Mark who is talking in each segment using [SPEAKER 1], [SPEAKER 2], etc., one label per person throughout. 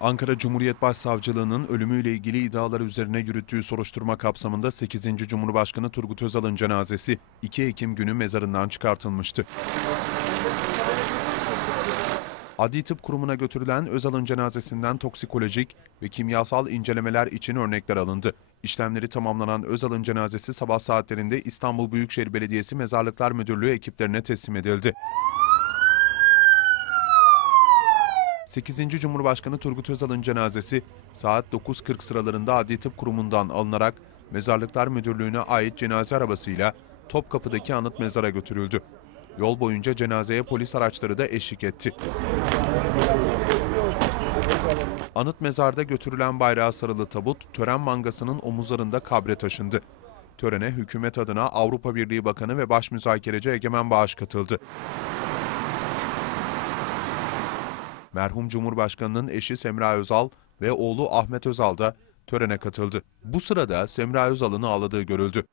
[SPEAKER 1] Ankara Cumhuriyet Başsavcılığı'nın ölümüyle ilgili iddialar üzerine yürüttüğü soruşturma kapsamında 8. Cumhurbaşkanı Turgut Özal'ın cenazesi 2 Ekim günü mezarından çıkartılmıştı. Adli Tıp Kurumu'na götürülen Özal'ın cenazesinden toksikolojik ve kimyasal incelemeler için örnekler alındı. İşlemleri tamamlanan Özal'ın cenazesi sabah saatlerinde İstanbul Büyükşehir Belediyesi Mezarlıklar Müdürlüğü ekiplerine teslim edildi. 8. Cumhurbaşkanı Turgut Özal'ın cenazesi saat 9.40 sıralarında Adli Tıp Kurumu'ndan alınarak Mezarlıklar Müdürlüğü'ne ait cenaze arabasıyla Topkapı'daki anıt mezara götürüldü. Yol boyunca cenazeye polis araçları da eşlik etti. Anıt mezarda götürülen bayrağa sarılı tabut tören mangasının omuzlarında kabre taşındı. Törene hükümet adına Avrupa Birliği Bakanı ve Baş Müzakereci Egemen Bağış katıldı. Merhum Cumhurbaşkanı'nın eşi Semra Özal ve oğlu Ahmet Özal da törene katıldı. Bu sırada Semra Özal'ın ağladığı görüldü.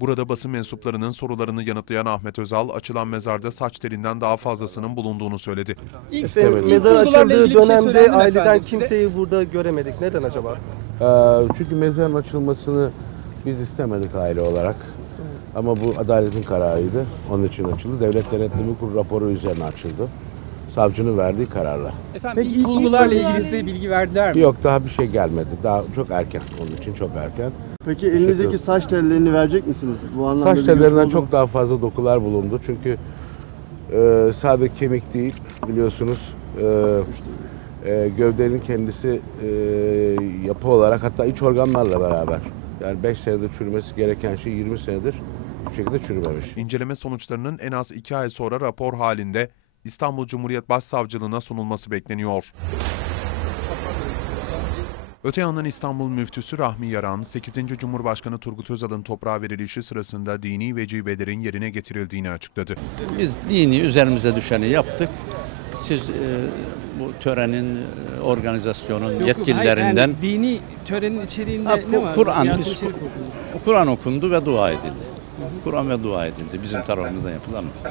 [SPEAKER 1] Burada basın mensuplarının sorularını yanıtlayan Ahmet Özal, açılan mezarda saç telinden daha fazlasının bulunduğunu söyledi.
[SPEAKER 2] İlk,
[SPEAKER 3] Efendim,
[SPEAKER 2] ilk
[SPEAKER 3] mezar açıldığı
[SPEAKER 2] şey
[SPEAKER 3] dönemde
[SPEAKER 2] mi
[SPEAKER 3] aileden
[SPEAKER 2] efendim size?
[SPEAKER 3] kimseyi burada göremedik. Neden acaba?
[SPEAKER 4] Ee, çünkü mezarın açılmasını biz istemedik aile olarak. Ama bu adaletin kararıydı. Onun için açıldı. Devlet Denetleme Kurulu raporu üzerine açıldı. Savcının verdiği kararla.
[SPEAKER 2] Efendim
[SPEAKER 3] Peki
[SPEAKER 2] ilk bulgularla
[SPEAKER 3] bulgular-
[SPEAKER 2] ilgili size bilgi verdiler mi?
[SPEAKER 4] Yok daha bir şey gelmedi. Daha çok erken. Onun için çok erken.
[SPEAKER 5] Peki elinizdeki saç tellerini verecek misiniz? Bu anlamda
[SPEAKER 4] Saç
[SPEAKER 5] bir
[SPEAKER 4] tellerinden
[SPEAKER 5] oldu mu?
[SPEAKER 4] çok daha fazla dokular bulundu. Çünkü e, sadece kemik değil biliyorsunuz. E, e, gövdenin kendisi e, yapı olarak hatta iç organlarla beraber. Yani 5 senedir çürümesi gereken şey 20 senedir bir şekilde çürümemiş.
[SPEAKER 1] İnceleme sonuçlarının en az 2 ay sonra rapor halinde İstanbul Cumhuriyet Başsavcılığına sunulması bekleniyor. Öte yandan İstanbul Müftüsü Rahmi Yaran, 8. Cumhurbaşkanı Turgut Özal'ın toprağa verilişi sırasında dini vecibelerin yerine getirildiğini açıkladı.
[SPEAKER 6] Biz dini üzerimize düşeni yaptık. Siz e, bu törenin e, organizasyonun
[SPEAKER 7] Yok,
[SPEAKER 6] yetkililerinden
[SPEAKER 7] hayır, yani dini törenin içeriğinde
[SPEAKER 6] Ha,
[SPEAKER 7] ne
[SPEAKER 6] Ku-
[SPEAKER 7] var?
[SPEAKER 6] Kur'an. Kur'an okundu ve dua edildi. Kur'an ve dua edildi. Bizim tarafımızdan yapılan o.